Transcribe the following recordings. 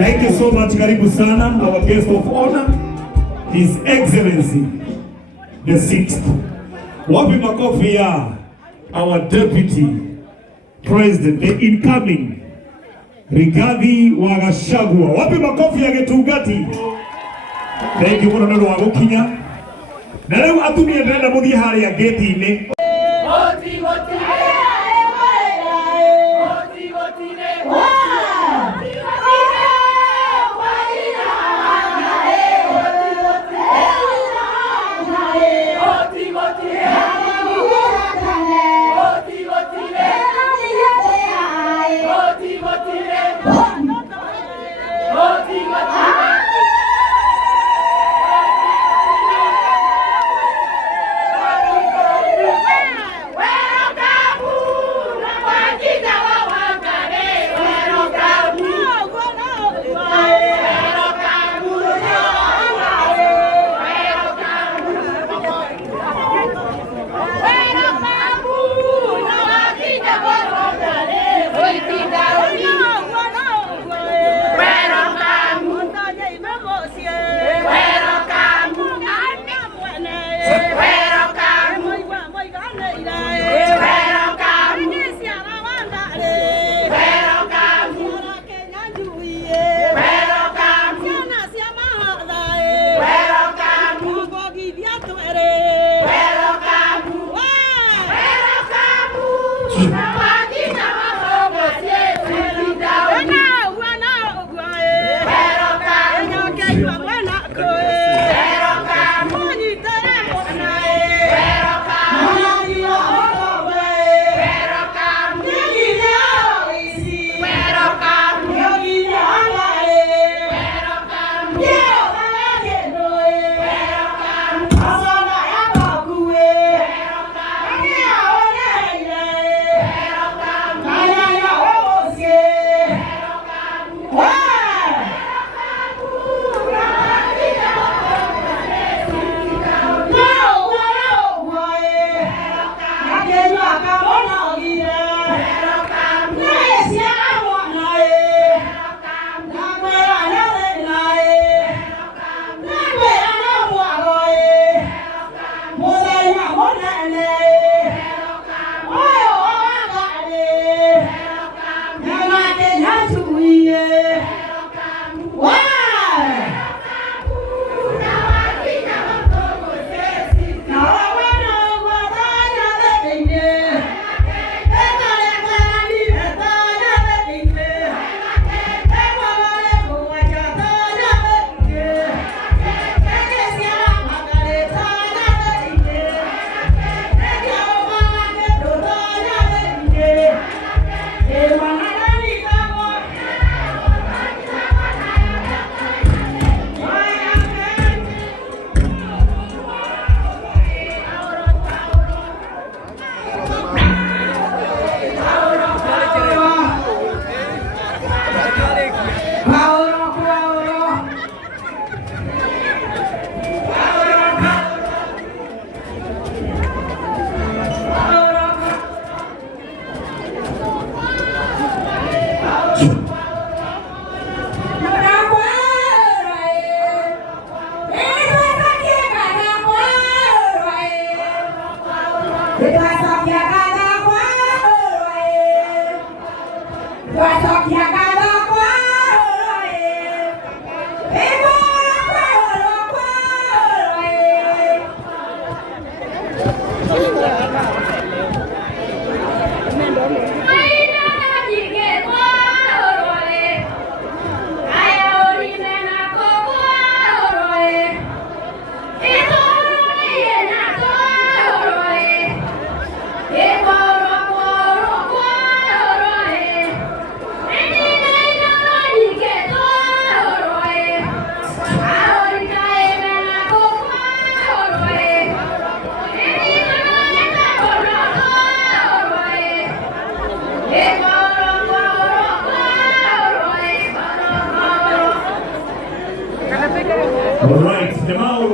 Thank you so much, karibu sana. Our guest of honor, His Excellency the 6th. Wapi makofi ya our Deputy President, the incoming Rigathi wa Gachagua. Wapi makofi ya Getungati. Thank you mwana wa Gukinya. Na leo atumia ndenda muthie haria gate-ini. Yeah.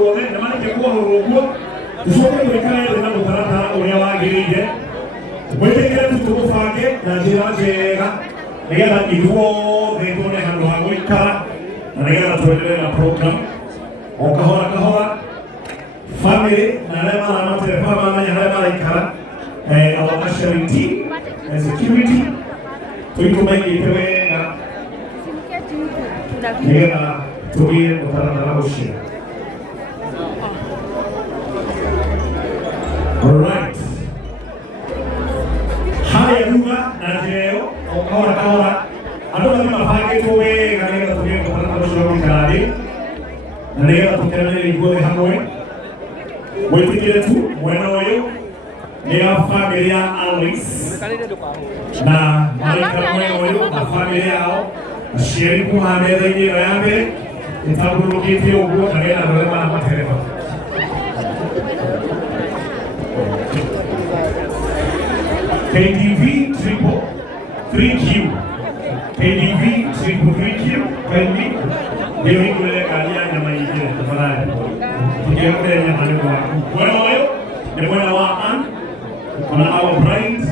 wone na mane ke kwa rogo tusoke kwekana na mutarata uria wagirije mwetekere tutugufange na njira njega nigetha ithuothe tuone handu ha guikara na nigetha tuendelee na program o kahora kahora family na aria maramatire family aria maraikara our ushering team and security tuitumaigite wega nigetha tugire mutaratara ucio. Alright. Haya ruga na njeo o kahora kahora andu nĩ mabangĩtwo wega nĩgetha tũgĩe mũtaratara ũcio wa gĩikari na nĩgetha tũkenanĩre ithuothe hamwe. Mwĩtĩkĩre tu mwena ũyũ nĩ wa bamĩrĩ ya Alois na maraikara mwena ũyũ na bamĩrĩ yao aciari kuma metha-inĩ ĩno ya mbere ĩtambũrũkĩte ũguo na nĩgetha andũ arĩa maramatereba. KDV 3Q KDV 3Q kindly ndio hikule kalia nyama nyingine tafadhali tukiende nyama ni kwa wewe ni mwana wa Ann kuna our bride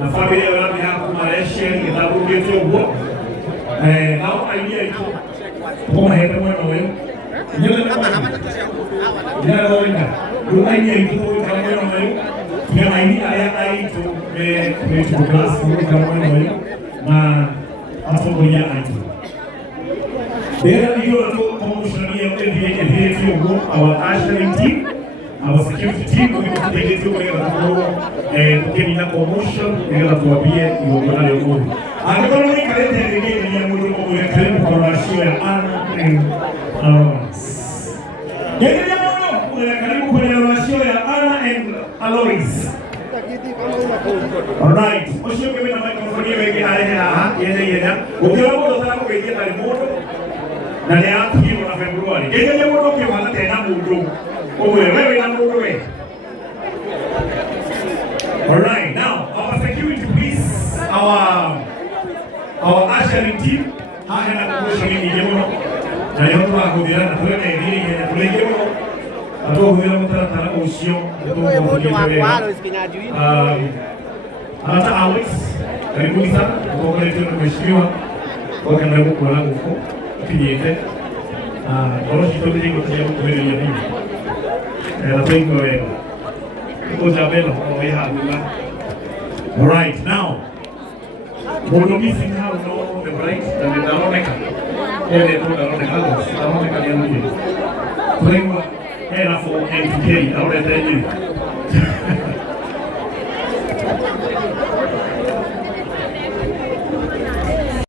na familia yao hapo Malaysia itabuke tu huko nao idea iko kama hata mwana wewe ndio ndio ndio idea iko kama mwana wewe kama idea ya itu to class kama mwana wewe na atogoya aitu there you go promotion here our ushering team our security team we take to where tukeni promotion ndio tuwapie iongana leo moja angekona ni kalete nyingine ya mtu kwa karibu kwa rasio ya Anna and Alois yeye ndio karibu kwa rasio ya Anna and Alois. Alright, osho kebe na microphone yake aje haha yeye ukiwa moto sana kwa yeye bali moto na ni hapo hiyo na Februari yeye moto kwa wana tena mudo wewe na mudo wewe. Alright, now our security please our ushering team haha na kuosha ni jemono na yote wa kudirana tuone hili yeye kule jemono ato huyo mtaratara ucio hata Alex karibuni sana kwa leo tumeshiriwa kwa kanda huko langu huko kinyete kwa hiyo tutoke kwa sababu tumeelewa hivi na pengo wewe kwa sababu kwa hiyo hapa. All right, now mono missing how no the right and the Veronica ele toda Veronica ni nini kwa era for NTK ahora está allí